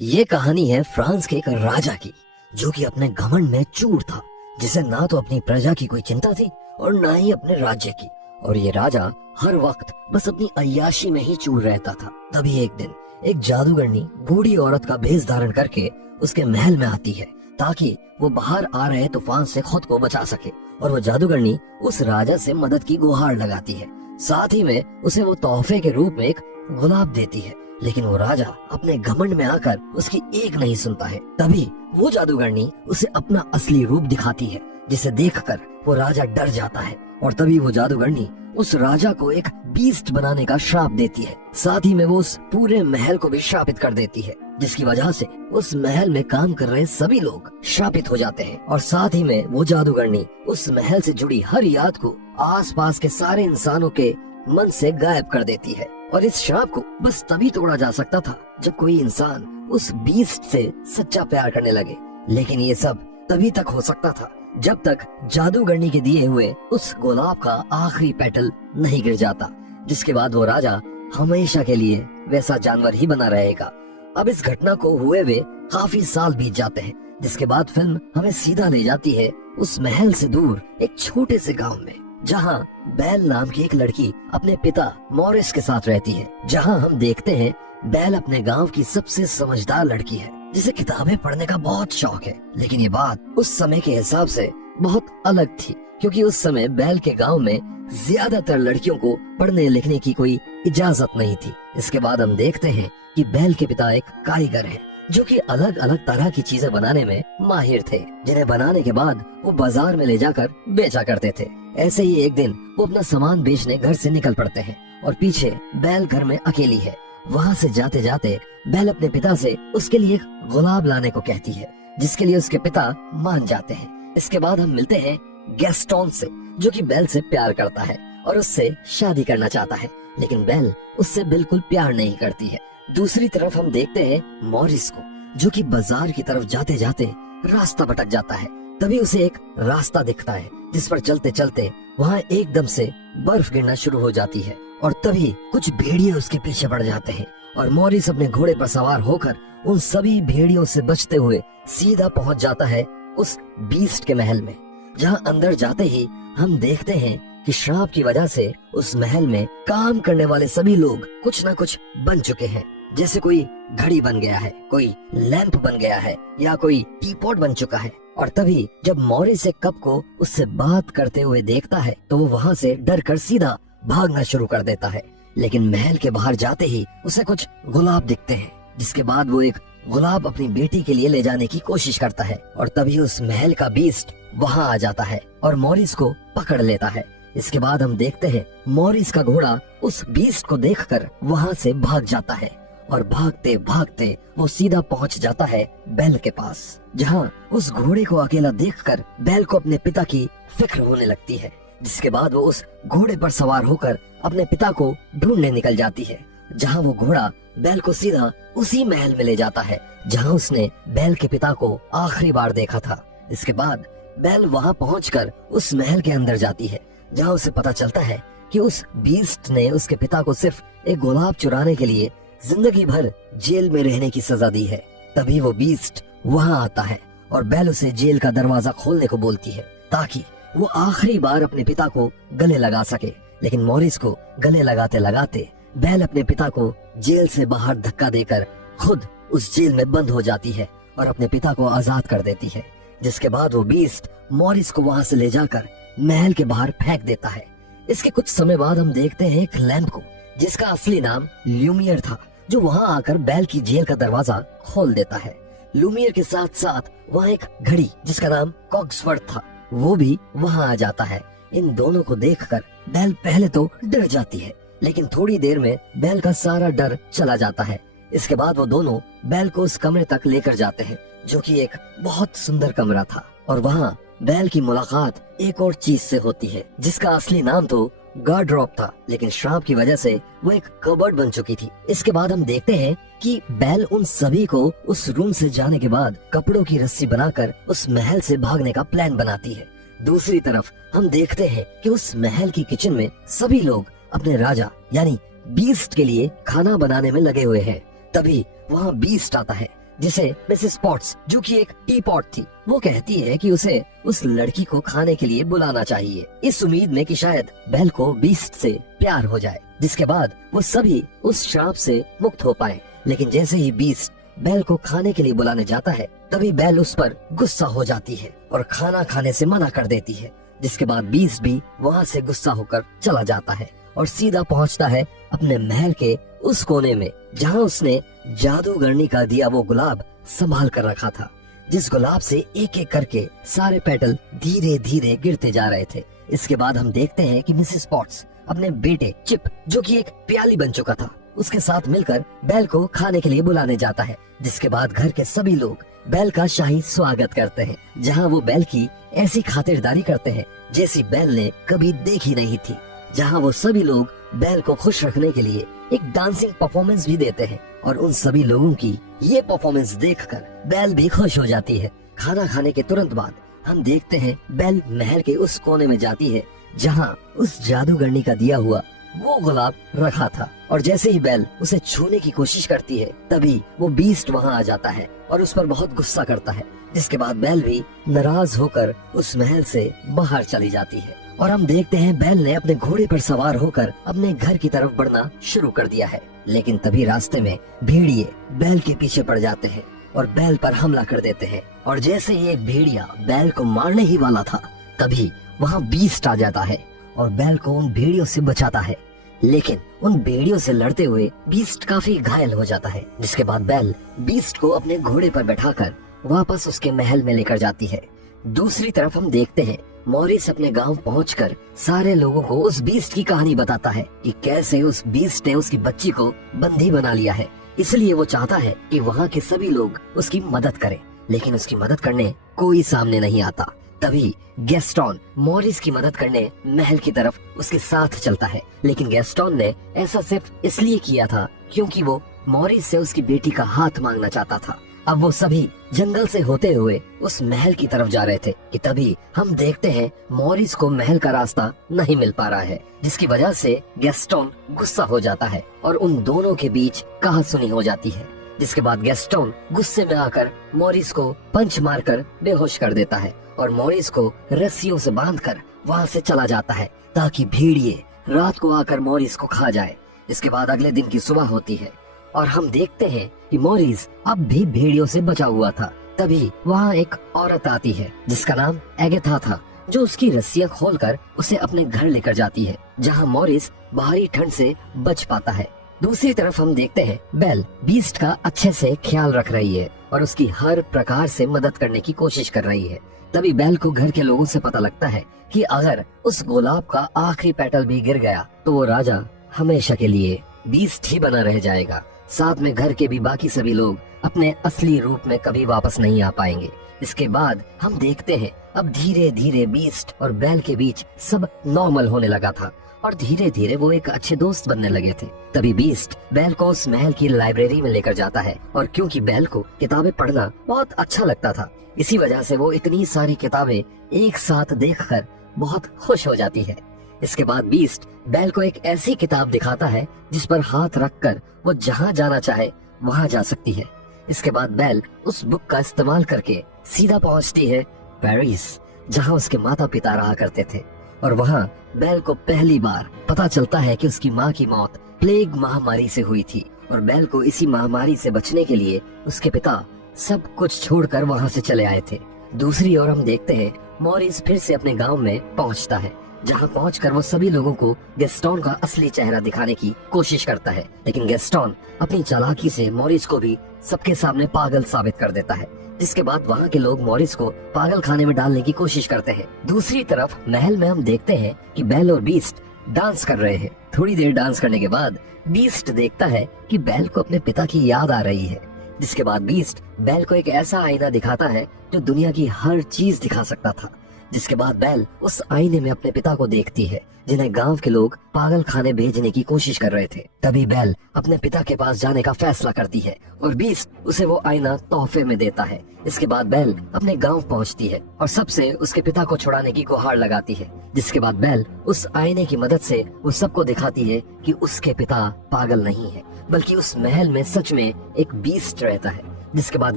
ये कहानी है फ्रांस के एक राजा की, जो कि अपने घमंड में चूर था, जिसे ना तो अपनी प्रजा की कोई चिंता थी और ना ही अपने राज्य की। और ये राजा हर वक्त बस अपनी अय्याशी में ही चूर रहता था। तभी एक दिन एक जादूगरनी बूढ़ी औरत का भेष धारण करके उसके महल में आती है, ताकि वो बाहर आ रहे तूफान से खुद को बचा सके। और वो जादूगरनी उस राजा से मदद की गुहार लगाती है, साथ ही में उसे वो तोहफे के रूप में एक गुलाब देती है। लेकिन वो राजा अपने घमंड में आकर उसकी एक नहीं सुनता है। तभी वो जादूगरनी उसे अपना असली रूप दिखाती है, जिसे देखकर वो राजा डर जाता है। और तभी वो जादूगरनी उस राजा को एक बीस्ट बनाने का श्राप देती है। साथ ही में वो उस पूरे महल को भी श्रापित कर देती है, जिसकी वजह से उस महल में काम कर रहे सभी लोग श्रापित हो जाते हैं। और साथ ही में वो जादूगरनी उस महल से जुड़ी हर याद को आसपास के सारे इंसानों के मन से गायब कर देती है। और इस श्राप को बस तभी तोड़ा जा सकता था जब कोई इंसान उस बीस्ट से सच्चा प्यार करने लगे। लेकिन ये सब तभी तक हो सकता था जब तक जादूगरनी के दिए हुए उस गुलाब का आखिरी पेटल नहीं गिर जाता, जिसके बाद वो राजा हमेशा के लिए वैसा जानवर ही बना रहेगा। अब इस घटना को हुए काफी साल बीत जाते हैं, जिसके बाद फिल्म हमें सीधा ले जाती है उस महल से दूर एक छोटे से गांव में, जहां बेल नाम की एक लड़की अपने पिता मॉरिस के साथ रहती है। जहां हम देखते हैं बेल अपने गांव की सबसे समझदार लड़की है, जिसे किताबें पढ़ने का बहुत शौक है। लेकिन ये बात उस समय के हिसाब से बहुत अलग थी, क्योंकि उस समय बेल के गांव में ज्यादातर लड़कियों को पढ़ने लिखने की कोई इजाजत नहीं थी। इसके बाद हम देखते हैं कि बेल के पिता एक कारीगर हैं, जो कि अलग अलग तरह की चीजें बनाने में माहिर थे, जिन्हें बनाने के बाद वो बाजार में ले जाकर बेचा करते थे। ऐसे ही एक दिन वो अपना सामान बेचने घर से निकल पड़ते हैं और पीछे बेल घर में अकेली है। वहाँ से जाते जाते बेल अपने पिता से उसके लिए एक गुलाब लाने को कहती है, जिसके लिए उसके पिता मान जाते हैं। इसके बाद हम मिलते हैं गैस्टोन से, जो कि बेल से प्यार करता है और उससे शादी करना चाहता है। लेकिन बेल उससे बिल्कुल प्यार नहीं करती है। दूसरी तरफ हम देखते हैं मॉरिस को, जो कि बाजार की तरफ जाते जाते रास्ता भटक जाता है। तभी उसे एक रास्ता दिखता है, जिस पर चलते चलते वहाँ एकदम से बर्फ गिरना शुरू हो जाती है। और तभी कुछ भेड़िए उसके पीछे पड़ जाते हैं और मॉरिस अपने घोड़े पर सवार होकर उन सभी भेड़ियों से बचते हुए सीधा पहुंच जाता है उस बीस्ट के महल में। जहां अंदर जाते ही हम देखते हैं कि श्राप की वजह से उस महल में काम करने वाले सभी लोग कुछ न कुछ बन चुके हैं। जैसे कोई घड़ी बन गया है, कोई लैंप बन गया है, या कोई टीपॉट बन चुका है। और तभी जब मॉरिस एक कप को उससे बात करते हुए देखता है, तो वो वहाँ से डर कर सीधा भागना शुरू कर देता है। लेकिन महल के बाहर जाते ही उसे कुछ गुलाब दिखते हैं, जिसके बाद वो एक गुलाब अपनी बेटी के लिए ले जाने की कोशिश करता है। और तभी उस महल का बीस्ट वहाँ आ जाता है और मॉरिस को पकड़ लेता है। इसके बाद हम देखते हैं मॉरिस का घोड़ा उस बीस्ट को देखकर वहाँ से भाग जाता है और भागते भागते वो सीधा पहुँच जाता है बेल के पास, जहाँ उस घोड़े को अकेला देखकर बेल को अपने पिता की फिक्र होने लगती है। जिसके बाद वो उस घोड़े पर सवार होकर अपने पिता को ढूंढने निकल जाती है, जहाँ वो घोड़ा बेल को सीधा उसी महल में ले जाता है जहाँ उसने बेल के पिता को आखिरी बार देखा था। इसके बाद बेल वहाँ पहुंचकर उस महल के अंदर जाती है, जहाँ उसे पता चलता है कि उस बीस्ट ने उसके पिता को सिर्फ एक गुलाब चुराने के लिए जिंदगी भर जेल में रहने की सजा दी है। तभी वो बीस्ट वहाँ आता है और बेल उसे जेल का दरवाजा खोलने को बोलती है, ताकि वो आखिरी बार अपने पिता को गले लगा सके। लेकिन मॉरिस को गले लगाते लगाते बेल अपने पिता को जेल से बाहर धक्का देकर खुद उस जेल में बंद हो जाती है और अपने पिता को आजाद कर देती है। जिसके बाद वो बीस्ट मॉरिस को वहाँ से ले जाकर महल के बाहर फेंक देता है। इसके कुछ समय बाद हम देखते हैं एक लैंप को, जिसका असली नाम ल्यूमियर था, जो वहाँ आकर बेल की जेल का दरवाजा खोल देता है। ल्यूमियर के साथ साथ वहाँ एक घड़ी जिसका नाम कॉक्सवर्थ था, वो भी वहाँ आ जाता है। इन दोनों को देखकर बेल पहले तो डर जाती है, लेकिन थोड़ी देर में बेल का सारा डर चला जाता है। इसके बाद वो दोनों बेल को उस कमरे तक लेकर जाते हैं, जो कि एक बहुत सुंदर कमरा था। और वहाँ बेल की मुलाकात एक और चीज से होती है, जिसका असली नाम तो गार्डरोब था, लेकिन श्राप की वजह से वो एक कबर्ड बन चुकी थी। इसके बाद हम देखते हैं कि बेल उन सभी को उस रूम से जाने के बाद कपड़ों की रस्सी बनाकर उस महल से भागने का प्लान बनाती है। दूसरी तरफ हम देखते हैं कि उस महल की किचन में सभी लोग अपने राजा यानी बीस्ट के लिए खाना बनाने में लगे हुए हैं। तभी वहाँ बीस्ट आता है, जिसे मिसेस पॉट्स, जो कि एक टी पॉट थी, वो कहती है कि उसे उस लड़की को खाने के लिए बुलाना चाहिए, इस उम्मीद में कि शायद बेल को बीस्ट से प्यार हो जाए, जिसके बाद वो सभी उस श्राप से मुक्त हो पाए। लेकिन जैसे ही बीस्ट बेल को खाने के लिए बुलाने जाता है, तभी बेल उस पर गुस्सा हो जाती है और खाना खाने से मना कर देती है, जिसके बाद बीस्ट भी वहाँ से गुस्सा होकर चला जाता है और सीधा पहुँचता है अपने महल के उस कोने में जहाँ उसने जादूगरनी का दिया वो गुलाब संभाल कर रखा था, जिस गुलाब से एक एक करके सारे पेटल धीरे धीरे गिरते जा रहे थे। इसके बाद हम देखते हैं कि मिसेस पॉट्स अपने बेटे चिप, जो कि एक प्याली बन चुका था, उसके साथ मिलकर बेल को खाने के लिए बुलाने जाता है, जिसके बाद घर के सभी लोग बेल का शाही स्वागत करते हैं, जहां वो बेल की ऐसी खातिरदारी करते हैं जैसी बेल ने कभी देखी नहीं थी, जहां वो सभी लोग बेल को खुश रखने के लिए एक डांसिंग परफॉर्मेंस भी देते हैं और उन सभी लोगों की ये परफॉर्मेंस देखकर बेल भी खुश हो जाती है। खाना खाने के तुरंत बाद हम देखते हैं बेल महल के उस कोने में जाती है जहां उस जादूगरनी का दिया हुआ वो गुलाब रखा था, और जैसे ही बेल उसे छूने की कोशिश करती है, तभी वो बीस्ट वहां आ जाता है और उस पर बहुत गुस्सा करता है, जिसके बाद बेल भी नाराज होकर उस महल से बाहर चली जाती है। और हम देखते हैं बेल ने अपने घोड़े पर सवार होकर अपने घर की तरफ बढ़ना शुरू कर दिया है, लेकिन तभी रास्ते में भेड़िए बेल के पीछे पड़ जाते हैं और बेल पर हमला कर देते हैं, और जैसे ही एक भेड़िया बेल को मारने ही वाला था, तभी वहाँ बीस्ट आ जाता है और बेल को उन भेड़ियों से बचाता है। लेकिन उन भेड़ियों से लड़ते हुए बीस्ट काफी घायल हो जाता है, जिसके बाद बेल बीस्ट को अपने घोड़े पर बैठाकर वापस उसके महल में लेकर जाती है। दूसरी तरफ हम देखते हैं मॉरिस अपने गांव पहुंचकर सारे लोगों को उस बीस्ट की कहानी बताता है कि कैसे उस बीस्ट ने उसकी बच्ची को बंदी बना लिया है, इसलिए वो चाहता है कि वहाँ के सभी लोग उसकी मदद करें, लेकिन उसकी मदद करने कोई सामने नहीं आता। तभी गैस्टोन मॉरिस की मदद करने महल की तरफ उसके साथ चलता है, लेकिन गैस्टोन ने ऐसा सिर्फ इसलिए किया था क्योंकि वो मॉरिस से उसकी बेटी का हाथ मांगना चाहता था। अब वो सभी जंगल से होते हुए उस महल की तरफ जा रहे थे कि तभी हम देखते हैं मॉरिस को महल का रास्ता नहीं मिल पा रहा है, जिसकी वजह से गैस्टोन गुस्सा हो जाता है और उन दोनों के बीच कहासुनी हो जाती है, जिसके बाद गैस्टोन गुस्से में आकर मॉरिस को पंच मारकर बेहोश कर देता है और मॉरिस को रस्सियों से बांधकर वहाँ से चला जाता है ताकि भेड़िए रात को आकर मॉरिस को खा जाए। इसके बाद अगले दिन की सुबह होती है और हम देखते हैं कि मॉरिस अब भी भेड़ियों से बचा हुआ था। तभी वहाँ एक औरत आती है जिसका नाम एगेथा था, जो उसकी रस्सियां खोलकर उसे अपने घर लेकर जाती है, जहाँ मॉरिस बाहरी ठंड से बच पाता है। दूसरी तरफ हम देखते हैं बेल बीस्ट का अच्छे से ख्याल रख रही है और उसकी हर प्रकार से मदद करने की कोशिश कर रही है। तभी बेल को घर के लोगों से पता लगता है कि अगर उस गुलाब का आखिरी पेटल भी गिर गया तो वो राजा हमेशा के लिए बीस्ट ही बना रह जाएगा। साथ में घर के भी बाकी सभी लोग अपने असली रूप में कभी वापस नहीं आ पाएंगे। इसके बाद हम देखते हैं अब धीरे धीरे बीस्ट और बेल के बीच सब नॉर्मल होने लगा था और धीरे धीरे वो एक अच्छे दोस्त बनने लगे थे। तभी बीस्ट बेल को उस महल की लाइब्रेरी में लेकर जाता है और क्योंकि बेल को किताबें पढ़ना बहुत अच्छा लगता था, इसी वजह से वो इतनी सारी किताबें एक साथ देखकर बहुत खुश हो जाती है। इसके बाद बीस्ट बेल को एक ऐसी किताब दिखाता है जिस पर हाथ रखकर वो जहाँ जाना चाहे वहाँ जा सकती है। इसके बाद बेल उस बुक का इस्तेमाल करके सीधा पहुँचती है पेरिस, जहाँ उसके माता पिता रहा करते थे, और वहाँ बेल को पहली बार पता चलता है कि उसकी माँ की मौत प्लेग महामारी से हुई थी और बेल को इसी महामारी से बचने के लिए उसके पिता सब कुछ छोड़कर वहाँ से चले आए थे। दूसरी ओर हम देखते हैं मॉरिस फिर से अपने गांव में पहुँचता है, जहाँ पहुंचकर वो सभी लोगों को गैस्टोन का असली चेहरा दिखाने की कोशिश करता है, लेकिन गैस्टोन अपनी चालाकी से मॉरिस को भी सबके सामने पागल साबित कर देता है, जिसके बाद वहाँ के लोग मॉरिस को पागल खाने में डालने की कोशिश करते हैं। दूसरी तरफ महल में हम देखते हैं कि बेल और बीस्ट डांस कर रहे हैं। थोड़ी देर डांस करने के बाद बीस्ट देखता है कि बेल को अपने पिता की याद आ रही है, जिसके बाद बीस्ट बेल को एक ऐसा आईना दिखाता है जो दुनिया की हर चीज दिखा सकता था। जिसके बाद बेल उस आईने में अपने पिता को देखती है, जिन्हें गांव के लोग पागल खाने भेजने की कोशिश कर रहे थे। तभी बेल अपने पिता के पास जाने का फैसला करती है और बीस्ट उसे वो आईना तोहफे में देता है। इसके बाद बेल अपने गांव पहुंचती है और सबसे उसके पिता को छुड़ाने की गुहार लगाती है। जिसके बाद बेल उस आईने की मदद से वो सबको दिखाती है कि उसके पिता पागल नहीं है, बल्कि उस महल में सच में एक बीस्ट रहता है, जिसके बाद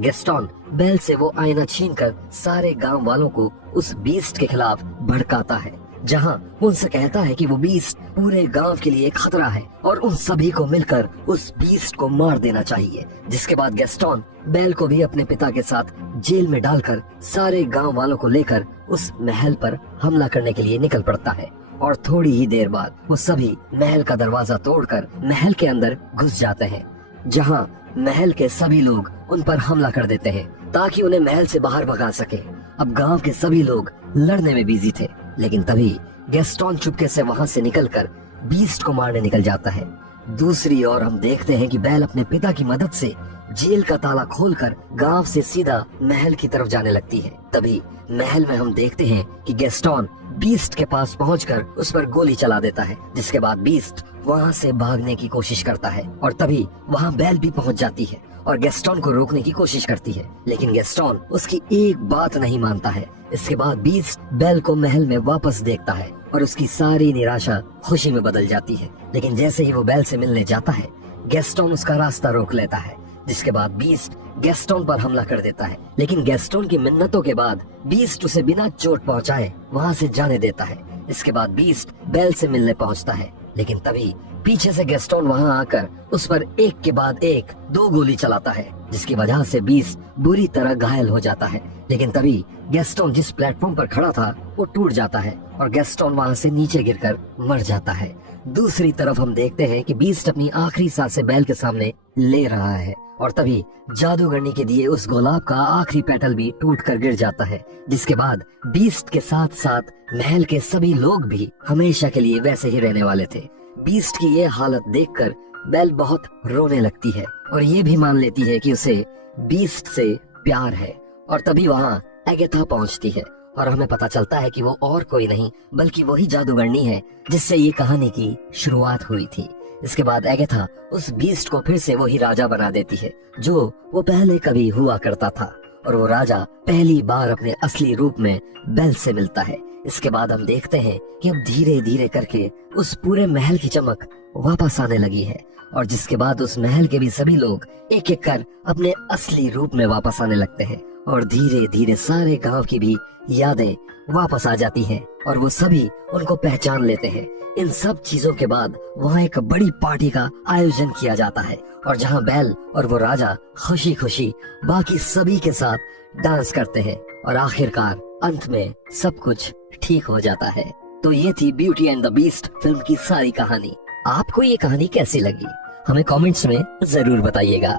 गेस्टोन बेल से वो आईना छीनकर सारे गांव वालों को उस बीस्ट के खिलाफ भड़काता है, जहां वो उनसे कहता है कि वो बीस्ट पूरे गांव के लिए खतरा है और उन सभी को मिलकर उस बीस्ट को मार देना चाहिए। जिसके बाद गेस्टोन बेल को भी अपने पिता के साथ जेल में डालकर सारे गांव वालों को लेकर उस महल पर हमला करने के लिए निकल पड़ता है और थोड़ी ही देर बाद वो सभी महल का दरवाजा तोड़कर महल के अंदर घुस जाते हैं, जहां महल के सभी लोग उन पर हमला कर देते हैं ताकि उन्हें महल से बाहर भगा सके। अब गांव के सभी लोग लड़ने में बिजी थे, लेकिन तभी गेस्टोन चुपके से वहां से निकलकर बीस्ट को मारने निकल जाता है। दूसरी ओर हम देखते हैं कि बेल अपने पिता की मदद से जेल का ताला खोलकर गांव से सीधा महल की तरफ जाने लगती है। तभी महल में हम देखते हैं कि गेस्टोन बीस्ट के पास पहुंचकर उस पर गोली चला देता है, जिसके बाद बीस्ट वहां से भागने की कोशिश करता है और तभी वहां बेल भी पहुंच जाती है और गेस्टोन को रोकने की कोशिश करती है, लेकिन गेस्टोन उसकी एक बात नहीं मानता है। इसके बाद बीस्ट बेल को महल में वापस देखता है और उसकी सारी निराशा खुशी में बदल जाती है, लेकिन जैसे ही वो बेल से मिलने जाता है गेस्टोन उसका रास्ता रोक लेता है। जिसके बाद बीस्ट गेस्टोन पर हमला कर देता है, लेकिन गेस्टोन की मिन्नतों के बाद बीस्ट उसे बिना चोट पहुंचाए वहां से जाने देता है। इसके बाद बीस्ट बेल से मिलने पहुंचता है, लेकिन तभी पीछे से गेस्टोन वहां आकर उस पर एक के बाद एक 2 गोली चलाता है, जिसकी वजह से बीस्ट बुरी तरह घायल हो जाता है। लेकिन तभी गेस्टोन जिस प्लेटफॉर्म पर खड़ा था वो टूट जाता है और गेस्टोन वहां से नीचे गिरकर मर जाता है। दूसरी तरफ हम देखते हैं कि बीस्ट अपनी आखिरी सांसें बेल के सामने ले रहा है और तभी जादूगरनी के दिए उस गुलाब का आखिरी पेटल भी टूट कर गिर जाता है, जिसके बाद बीस्ट के साथ साथ महल के सभी लोग भी हमेशा के लिए वैसे ही रहने वाले थे। बीस्ट की ये हालत देखकर बेल बहुत रोने लगती है और ये भी मान लेती है कि उसे बीस्ट से प्यार है। और तभी वहाँ एगेथा पहुँचती है और हमें पता चलता है कि वो और कोई नहीं बल्कि वही जादूगरनी है जिससे ये कहानी की शुरुआत हुई थी। इसके बाद एगेथा उस बीस्ट को फिर से वही राजा बना देती है जो वो पहले कभी हुआ करता था और वो राजा पहली बार अपने असली रूप में बेल से मिलता है। इसके बाद हम देखते हैं कि अब धीरे धीरे करके उस पूरे महल की चमक वापस आने लगी है और जिसके बाद उस महल के भी सभी लोग एक एक कर अपने असली रूप में वापस आने लगते हैं और धीरे धीरे सारे गांव की भी यादें वापस आ जाती हैं और वो सभी उनको पहचान लेते हैं। इन सब चीजों के बाद वहाँ एक बड़ी पार्टी का आयोजन किया जाता है और जहाँ बेल और वो राजा खुशी खुशी बाकी सभी के साथ डांस करते हैं और आखिरकार अंत में सब कुछ ठीक हो जाता है। तो ये थी beauty and the beast film की सारी कहानी। आपको ये कहानी कैसी लगी हमें कमेंट्स में जरूर बताइएगा।